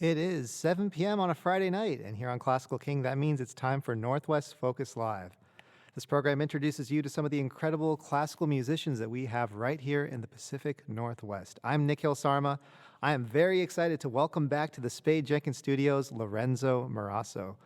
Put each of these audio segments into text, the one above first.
It is 7 p.m. on a Friday night, and here on Classical King, that means it's time for Northwest Focus Live. This program introduces you to some of the incredible classical musicians that we have right here in the Pacific Northwest. I'm Nikhil Sarma. I am very excited to welcome back to the Spade Jenkins Studios, Lorenzo Marasso.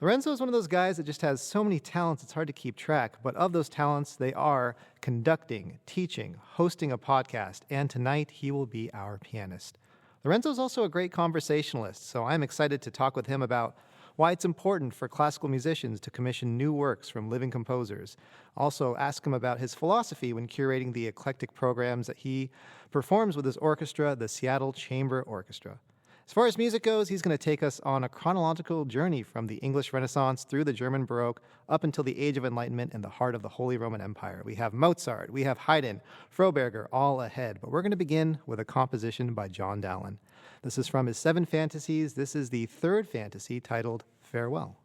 Lorenzo is one of those guys that just has so many talents it's hard to keep track, but of those talents, they are conducting, teaching, hosting a podcast, and tonight he will be our pianist. Lorenzo is also a great conversationalist, so I'm excited to talk with him about why it's important for classical musicians to commission new works from living composers. Also, ask him about his philosophy when curating the eclectic programs that he performs with his orchestra, the Seattle Chamber Orchestra. As far as music goes, he's going to take us on a chronological journey from the English Renaissance through the German Baroque up until the Age of Enlightenment in the heart of the Holy Roman Empire. We have Mozart, we have Haydn, FROBERGER, all ahead. But we're going to begin with a composition by John Dowland. This is from his 7 fantasies. This is the 3rd fantasy titled Farewell.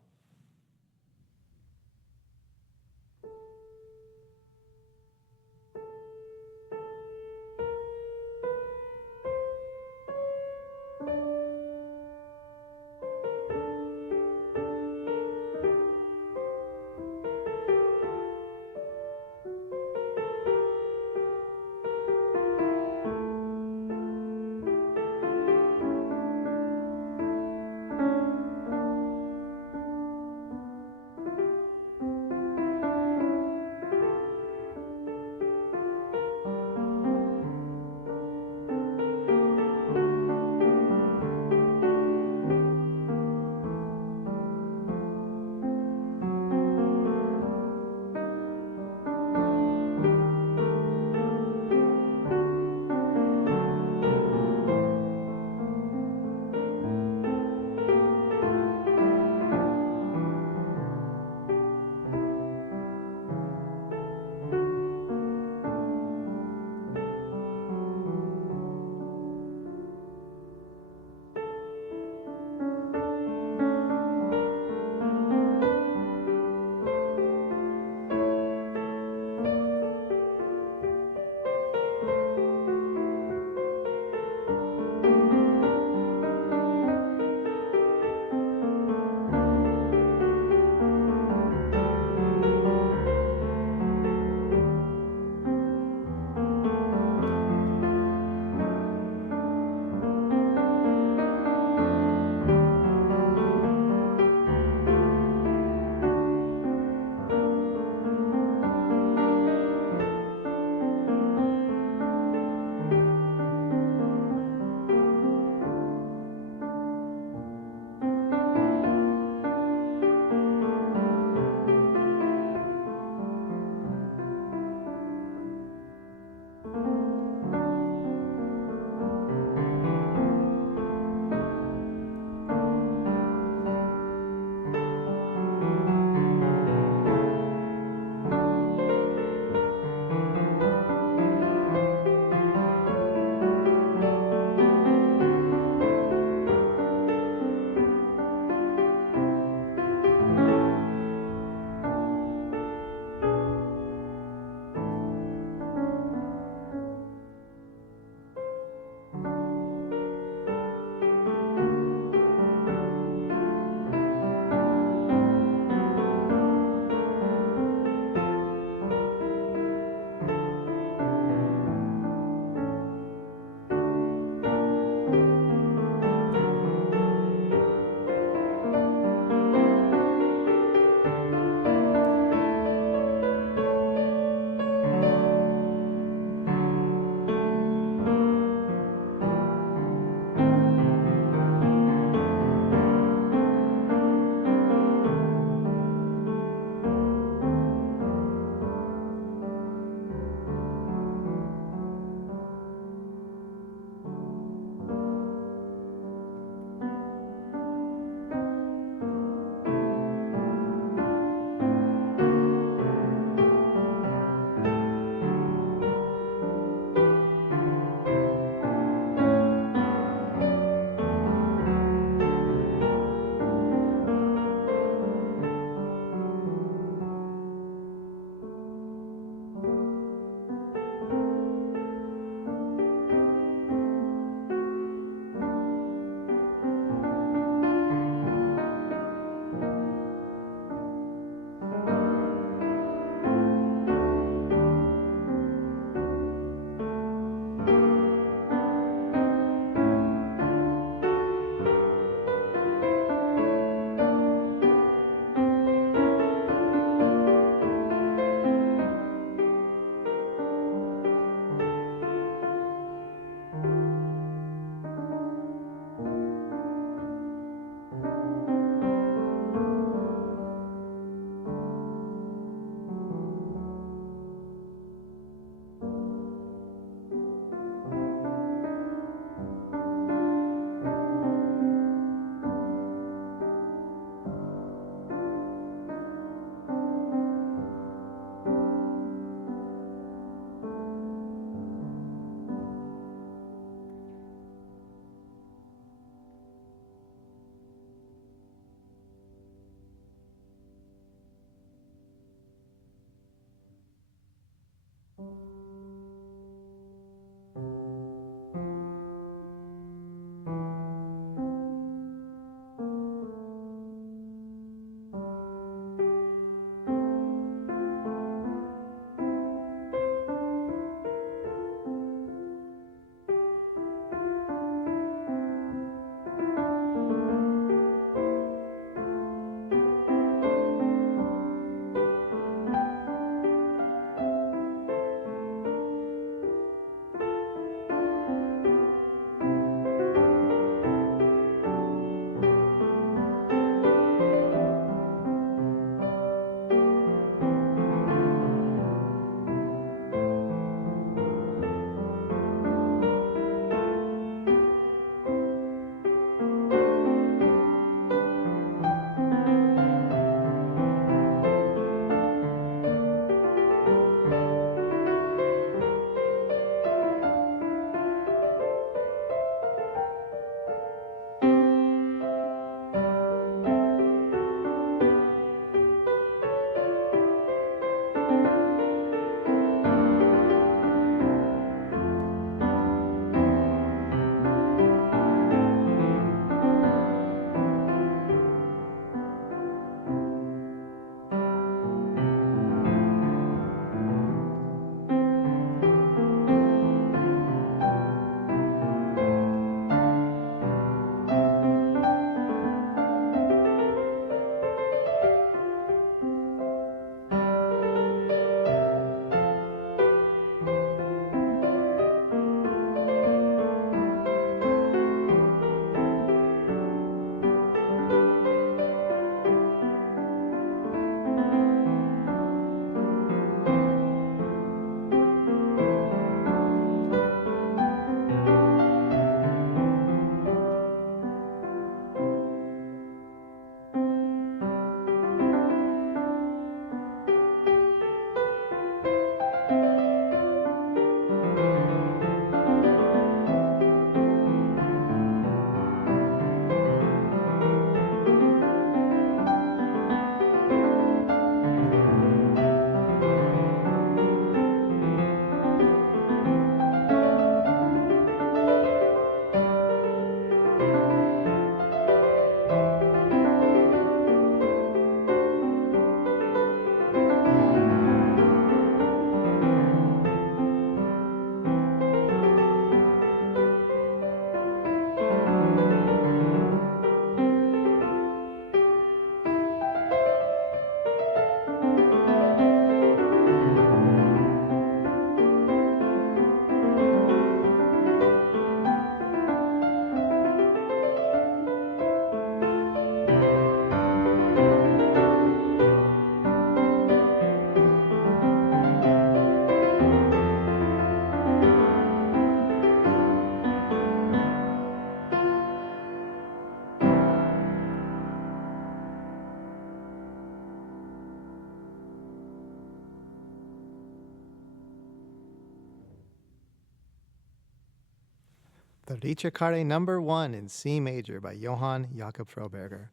The Ricercare number 1 in C major by Johann Jakob Froberger.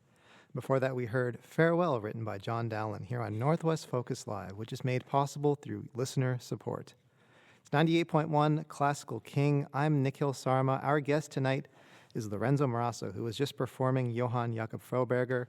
Before that, we heard Farewell, written by John Dowland, here on Northwest Focus Live, which is made possible through listener support. It's 98.1 Classical King. I'm Nikhil Sarma. Our guest tonight is Lorenzo Marasso, who was just performing Johann Jakob Froberger.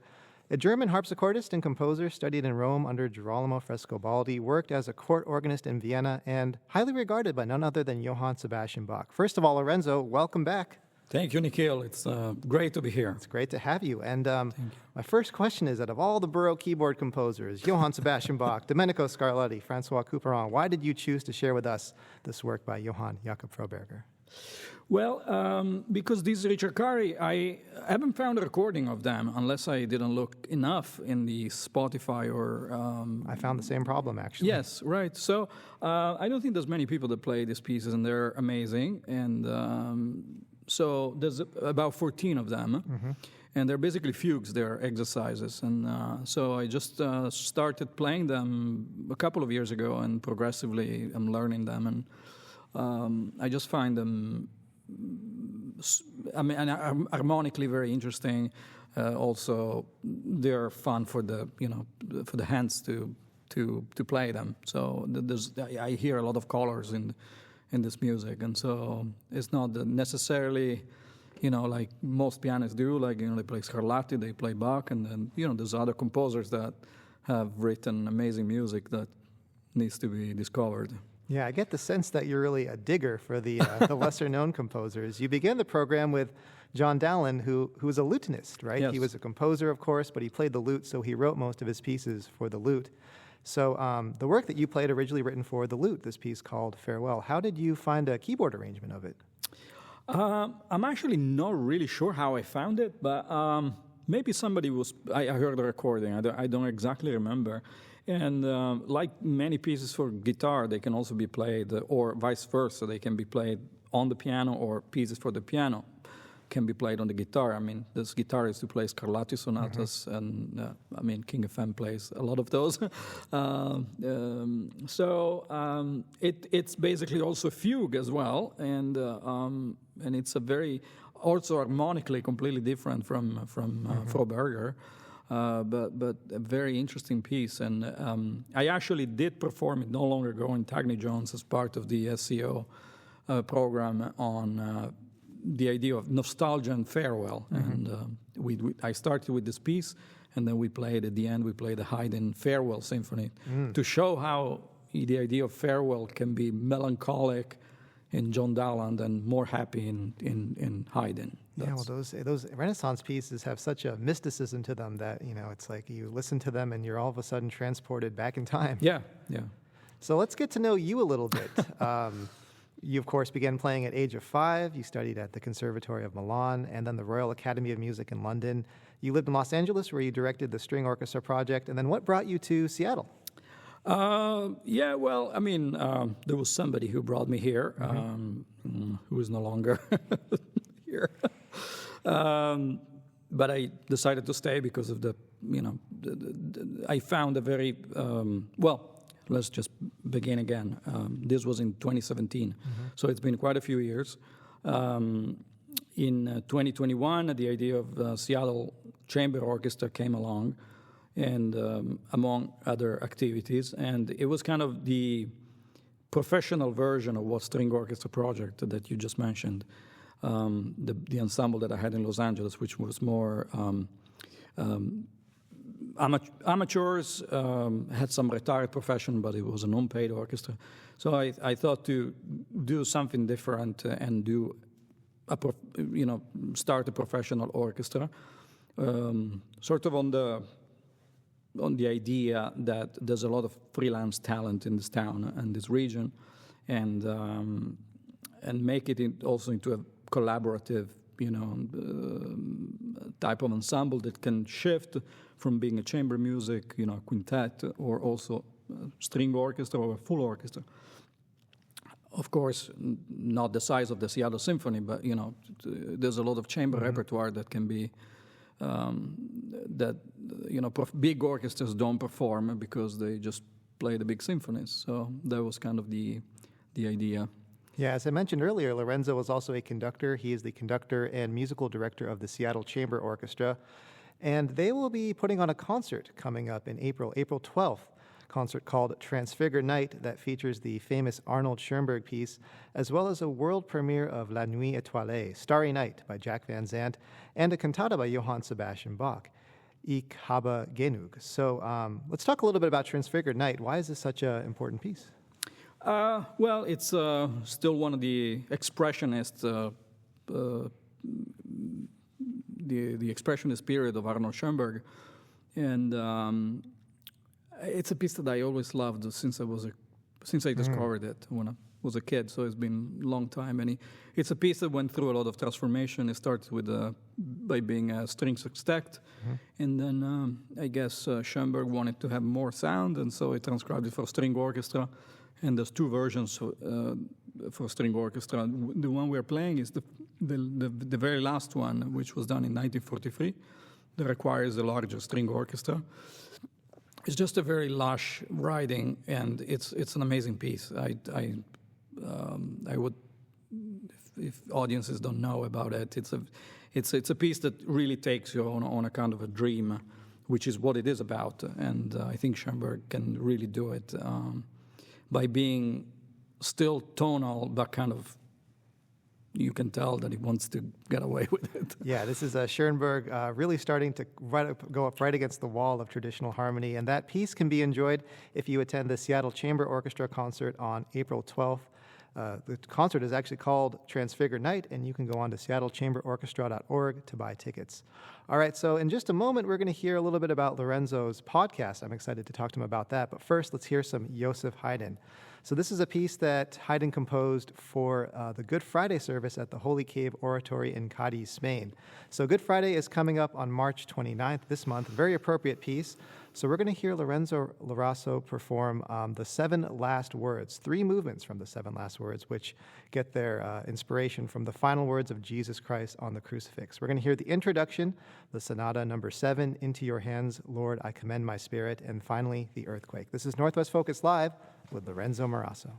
A German harpsichordist and composer, studied in Rome under Girolamo Frescobaldi, worked as a court organist in Vienna, and highly regarded by none other than Johann Sebastian Bach. First of all, Lorenzo, welcome back. Thank you, Nikhil. It's great to be here. It's great to have you. And my first question is, out of all the Baroque keyboard composers, Johann Sebastian Bach, Domenico Scarlatti, Francois Couperin, why did you choose to share with us this work by Johann Jakob Froberger? Well, because these Ricercare, I haven't found a recording of them unless I didn't look enough in the Spotify or... I found the same problem, actually. Yes, right. So I don't think there's many people that play these pieces, and they're amazing. And so there's about 14 of them, and they're basically fugues, they're exercises. And so I just started playing them a couple of years ago, and progressively I'm learning them. And I just find them... and harmonically very interesting. Also, they're fun for the for the hands to play them. So I hear a lot of colors in this music, and so it's not necessarily like most pianists do. Like they play Scarlatti, they play Bach, and then there's other composers that have written amazing music that needs to be discovered. Yeah, I get the sense that you're really a digger for the lesser-known composers. You began the program with John Dowland, who was a lutenist, right? Yes. He was a composer, of course, but he played the lute, so he wrote most of his pieces for the lute. So the work that you played originally written for the lute, this piece called Farewell, how did you find a keyboard arrangement of it? I'm actually not really sure how I found it, but maybe somebody was... I heard the recording. I don't exactly remember. And like many pieces for guitar, they can also be played, or vice versa. They can be played on the piano, or pieces for the piano can be played on the guitar. I mean, there's guitarists who play Scarlatti sonatas, and King FM plays a lot of those. It's basically also a fugue as well, and it's a very, also harmonically completely different from Froberger. But a very interesting piece, and I actually did perform it not long ago in Tagny Jones as part of the SEO program on the idea of nostalgia and farewell. And I started with this piece, and then we played at the end. We played the HAYDN Farewell Symphony to show how the idea of farewell can be melancholic in John Dowland and more happy in HAYDN. Yeah, well, those Renaissance pieces have such a mysticism to them that, it's like you listen to them and you're all of a sudden transported back in time. Yeah. So let's get to know you a little bit. You, of course, began playing at age of 5. You studied at the Conservatory of Milan and then the Royal Academy of Music in London. You lived in Los Angeles, where you directed the String Orchestra Project. And then what brought you to Seattle? There was somebody who brought me here, who is no longer here. But I decided to stay because of I found a very, let's just begin again. This was in 2017, so it's been quite a few years. In 2021, the idea of Seattle Chamber Orchestra came along, and among other activities, and it was kind of the professional version of what String Orchestra Project that you just mentioned, the ensemble that I had in Los Angeles, which was more amateurs, had some retired profession, but it was an unpaid orchestra. So I thought to do something different and do start a professional orchestra, sort of on the idea that there's a lot of freelance talent in this town and this region, and make it also into a collaborative, type of ensemble that can shift from being a chamber music, quintet, or also string orchestra or a full orchestra. Of course, not the size of the Seattle Symphony, but there's a lot of chamber repertoire that can be. Big orchestras don't perform because they just play the big symphonies. So that was kind of the idea. Yeah, as I mentioned earlier, Lorenzo is also a conductor. He is the conductor and musical director of the Seattle Chamber Orchestra. And they will be putting on a concert coming up in April 12th, concert called Transfigured Night that features the famous Arnold Schoenberg piece, as well as a world premiere of La Nuit Étoilée, Starry Night by Jack Van Zandt, and a cantata by Johann Sebastian Bach, Ich habe genug. So let's talk a little bit about Transfigured Night. Why is this such an important piece? Well, it's still one of the expressionist, the expressionist period of Arnold Schoenberg, and it's a piece that I always loved since I discovered it when I was a kid. So it's been a long time, and it's a piece that went through a lot of transformation. It started by being a string sextet, and then I guess Schoenberg wanted to have more sound, and so he transcribed it for string orchestra. And there's two versions for string orchestra. The one we're playing is the very last one, which was done in 1943. That requires a larger string orchestra. It's just a very lush writing, and it's an amazing piece. I would, if audiences don't know about it, it's a piece that really takes you on a kind of a dream, which is what it is about. And I think Schoenberg can really do it. By being still tonal, but kind of, you can tell that he wants to get away with it. Yeah, this is Schoenberg really starting to go up right against the wall of traditional harmony, and that piece can be enjoyed if you attend the Seattle Chamber Orchestra concert on April 12th. The concert is actually called Transfigured Night, and you can go on to seattlechamberorchestra.org to buy tickets. All right, so in just a moment, we're going to hear a little bit about Lorenzo's podcast. I'm excited to talk to him about that. But first, let's hear some Joseph Haydn. So this is a piece that Haydn composed for the Good Friday service at the Holy Cave Oratory in Cadiz, Spain. So Good Friday is coming up on March 29th this month. Very appropriate piece. So we're going to hear Lorenzo Marasso perform the 7 last words, 3 movements from the 7 last words, which get their inspiration from the final words of Jesus Christ on the crucifix. We're going to hear the introduction, the Sonata number 7, Into Your Hands, Lord, I Commend My Spirit, and finally, the earthquake. This is Northwest Focus Live with Lorenzo Marasso.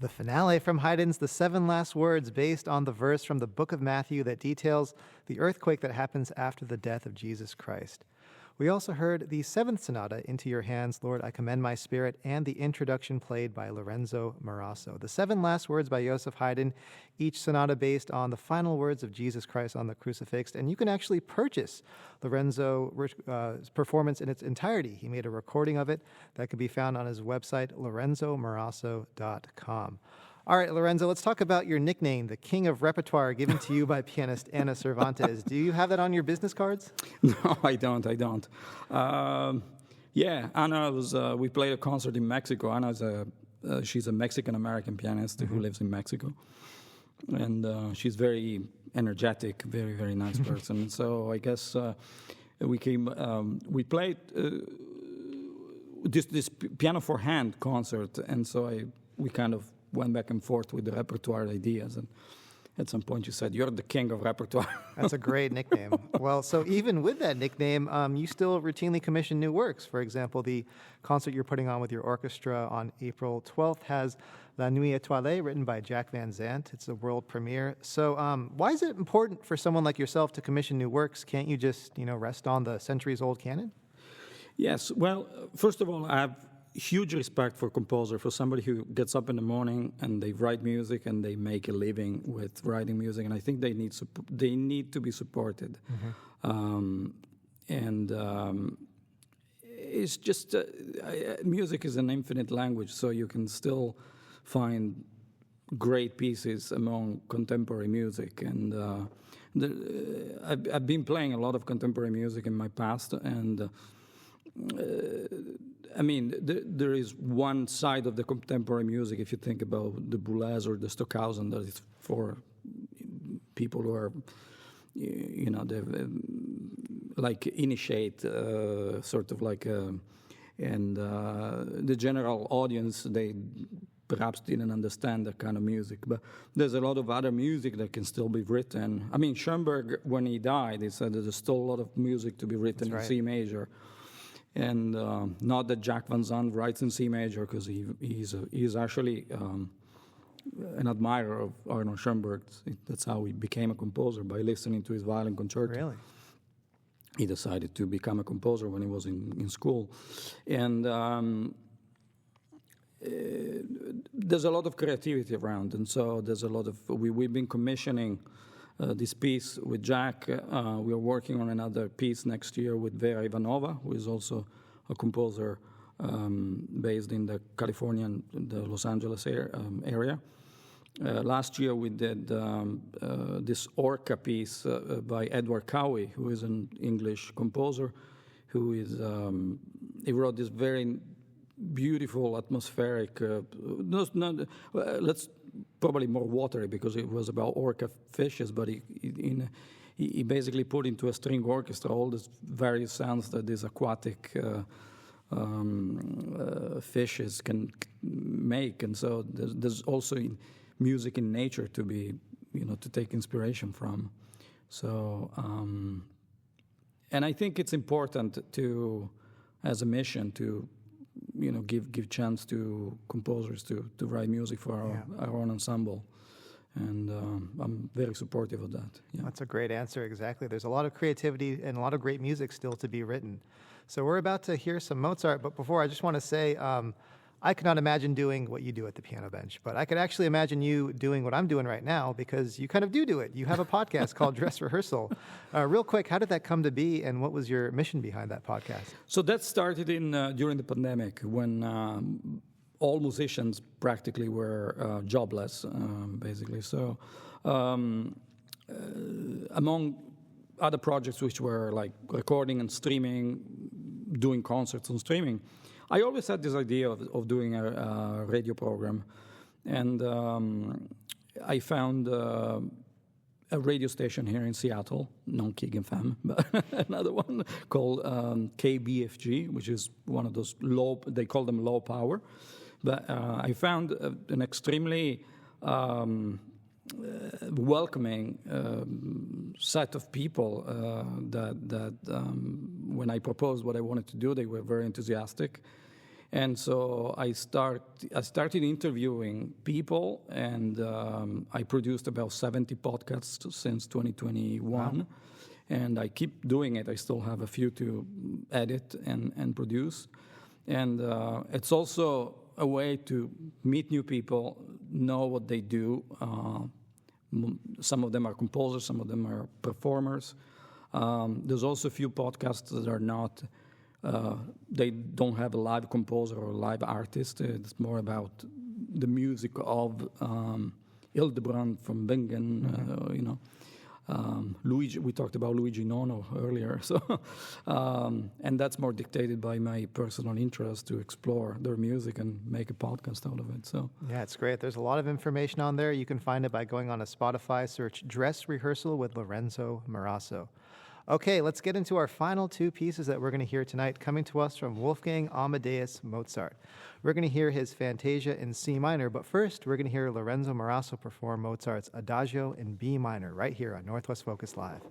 The finale from Haydn's The Seven Last Words, based on the verse from the book of Matthew that details the earthquake that happens after the death of Jesus Christ. We also heard the seventh sonata, Into Your Hands, Lord, I Commend My Spirit, and the introduction played by Lorenzo Marasso. The Seven Last Words by Joseph Haydn, each sonata based on the final words of Jesus Christ on the crucifix. And you can actually purchase Lorenzo's performance in its entirety. He made a recording of it that can be found on his website, lorenzomarasso.com. All right, Lorenzo, let's talk about your nickname, the King of Repertoire, given to you by pianist Ana Cervantes. Do you have that on your business cards? No, I don't. Yeah, Ana was. We played a concert in Mexico. Ana's she's a Mexican-American pianist who lives in Mexico, and she's very energetic, very, very nice person. So I guess we played this piano for hand concert, and so we kind of went back and forth with the repertoire ideas, and at some point you said, "You're the king of repertoire." That's a great nickname. Well, so even with that nickname, you still routinely commission new works. For example, the concert you're putting on with your orchestra on April 12th has La Nuit Étoilée, written by Jack Van Zandt. It's a world premiere. So why is it important for someone like yourself to commission new works? Can't you just, rest on the centuries-old canon? Yes. Well, first of all, I have huge respect for composer, for somebody who gets up in the morning and they write music and they make a living with writing music, and I think they need to be supported. It's just music is an infinite language, so you can still find great pieces among contemporary music, and I've been playing a lot of contemporary music in my past, and there is one side of the contemporary music, if you think about the Boulez or the Stockhausen, that is for people who are, like initiate, sort of like, and the general audience, they perhaps didn't understand that kind of music. But there's a lot of other music that can still be written. I mean, Schoenberg, when he died, he said there's still a lot of music to be written in C major. And not that Jack Van Zandt writes in C major, because he's actually an admirer of Arnold Schoenberg. That's how he became a composer, by listening to his violin concerto. Really? He decided to become a composer when he was in school. And there's a lot of creativity around, and so there's a lot of... We've been commissioning this piece with Jack. We are working on another piece next year with Vera Ivanova, who is also a composer based in the Los Angeles area. Last year we did this Orca piece by Edward Cowie, who is an English composer, who is he wrote this very beautiful atmospheric. Let's probably more watery, because it was about orca fishes, but he basically put into a string orchestra all these various sounds that these aquatic fishes can make, and so there's also music in nature to be, to take inspiration from. So, and I think it's important to, as a mission, to give chance to composers to write music for our own ensemble. And I'm very supportive of that. Yeah. That's a great answer, exactly. There's a lot of creativity and a lot of great music still to be written. So we're about to hear some Mozart, but before, I just want to say, I cannot imagine doing what you do at the piano bench, but I could actually imagine you doing what I'm doing right now, because you kind of do it. You have a podcast called Dress Rehearsal. Real quick, how did that come to be, and what was your mission behind that podcast? So that started during the pandemic, when all musicians practically were jobless, basically. So among other projects, which were like recording and streaming, doing concerts and streaming, I always had this idea of doing a radio program, and I found a radio station here in Seattle, non Kig FM, but another one called KBFG, which is one of those they call them low power. But I found an extremely welcoming set of people that when I proposed what I wanted to do, they were very enthusiastic. And so I started interviewing people, and I produced about 70 podcasts since 2021. Wow. And I keep doing it. I still have a few to edit and produce. And it's also a way to meet new people, know what they do. Some of them are composers, some of them are performers. There's also a few podcasts that are not, they don't have a live composer or a live artist. It's more about the music of Hildebrand from Bingen, you know. Luigi, we talked about Luigi Nono earlier, so and that's more dictated by my personal interest to explore their music and make a podcast out of it. So yeah, it's great. There's a lot of information on there. You can find it by going on to Spotify, search "Dress Rehearsal" with Lorenzo Marasso. Okay, let's get into our final two pieces that we're going to hear tonight, coming to us from Wolfgang Amadeus Mozart. We're going to hear his Fantasia in C minor, but first we're going to hear Lorenzo Marasso perform Mozart's Adagio in B minor right here on Northwest Focus Live.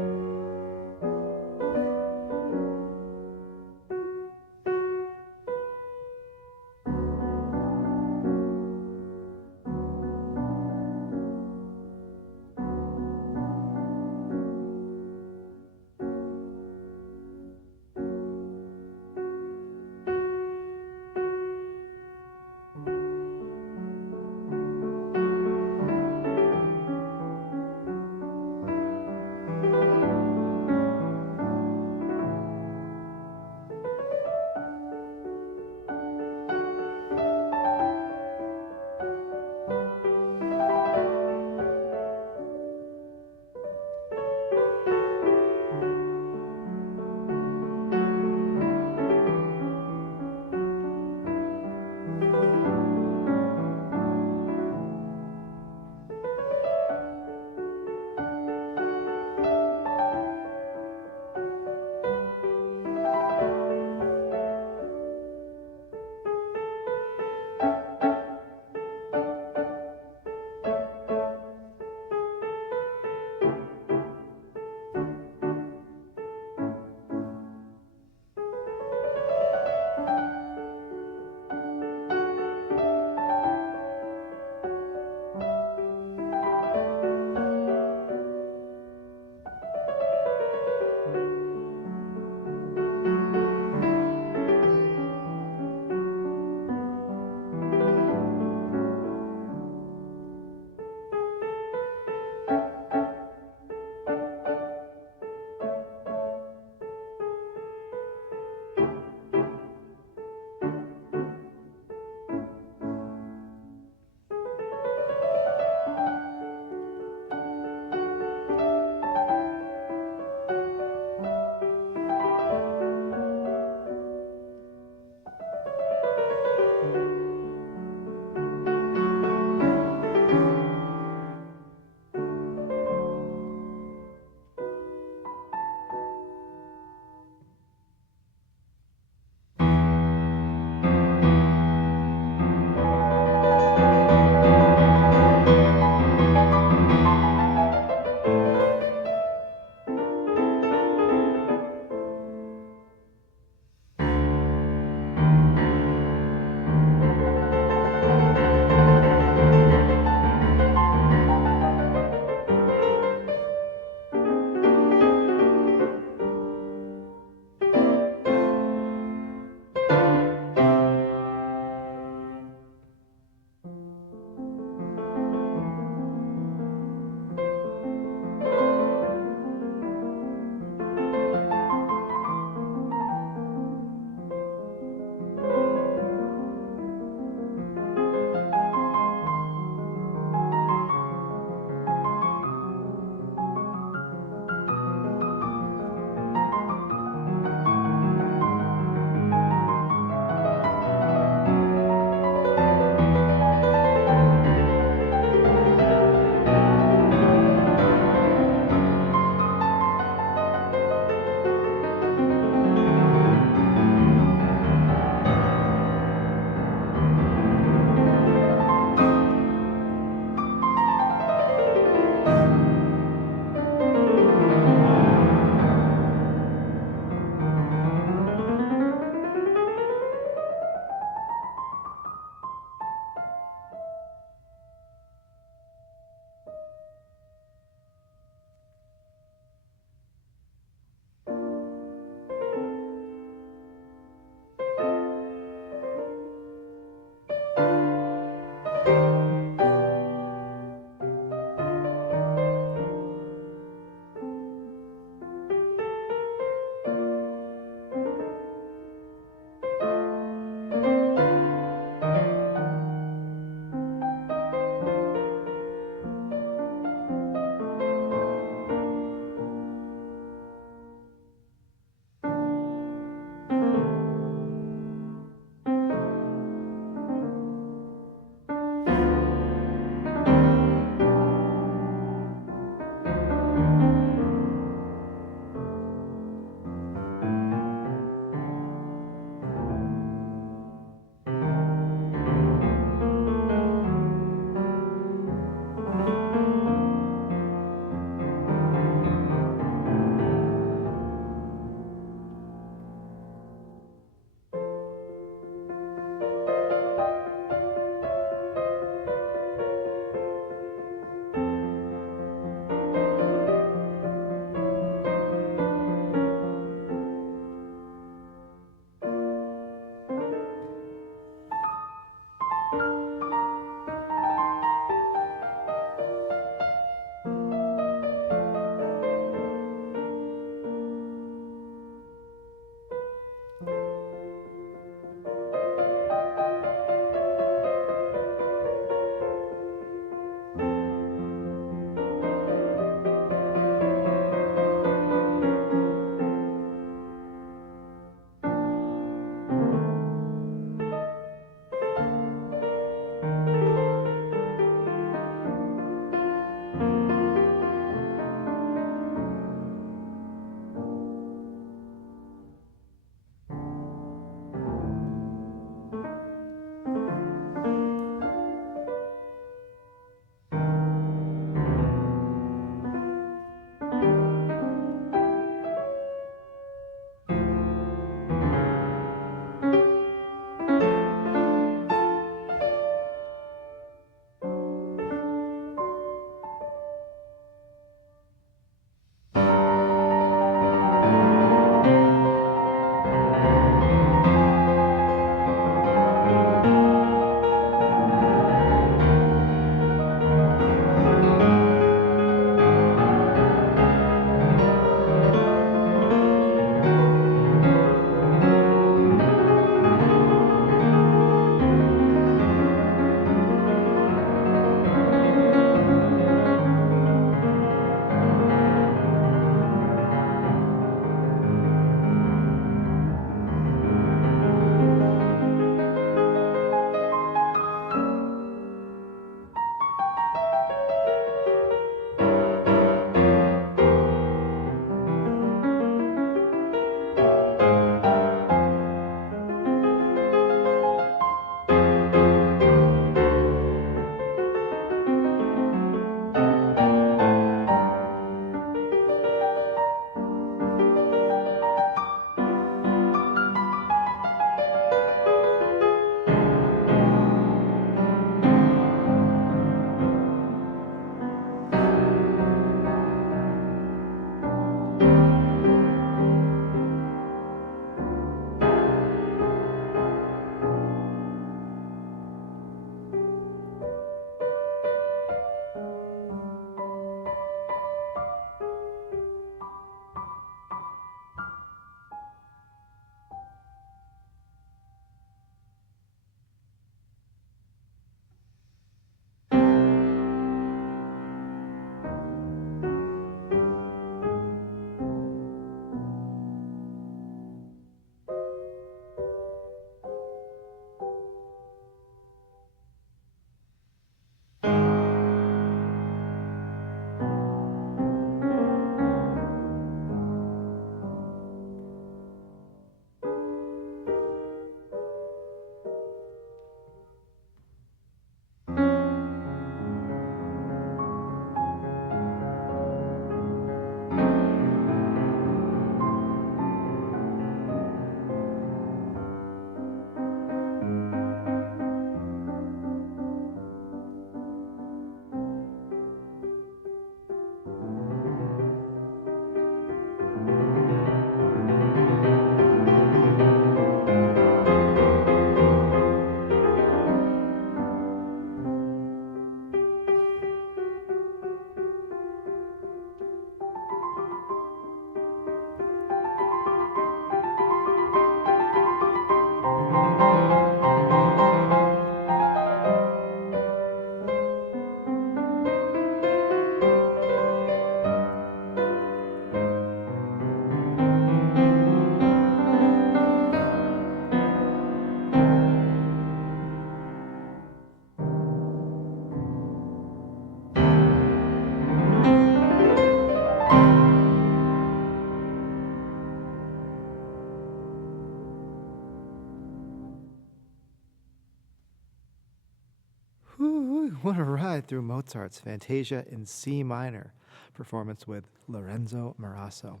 What a ride through Mozart's Fantasia in C minor, performance with Lorenzo Marasso.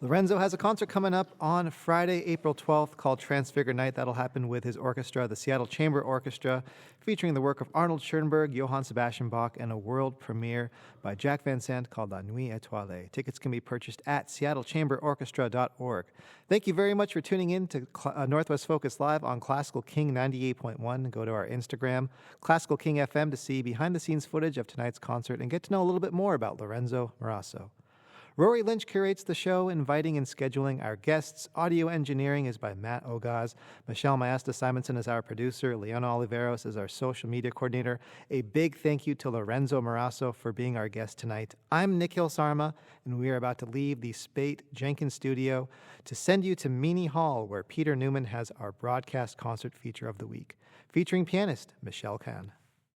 Lorenzo has a concert coming up on Friday, April 12th called Transfigure Night. That'll happen with his orchestra, the Seattle Chamber Orchestra, featuring the work of Arnold Schoenberg, Johann Sebastian Bach, and a world premiere by Jack Van Sant called La Nuit Étoilée. Tickets can be purchased at seattlechamberorchestra.org. Thank you very much for tuning in to Northwest Focus Live on Classical King 98.1. Go to our Instagram, Classical King FM, to see behind-the-scenes footage of tonight's concert and get to know a little bit more about Lorenzo Marasso. Rory Lynch curates the show, inviting and scheduling our guests. Audio engineering is by Matt Ogaz. Michelle Maesta Simonson is our producer. Leona Oliveros is our social media coordinator. A big thank you to Lorenzo Marasso for being our guest tonight. I'm Nikhil Sarma, and we are about to leave the Spate Jenkins studio to send you to Meany Hall, where Peter Newman has our broadcast concert feature of the week, featuring pianist Michelle Kahn.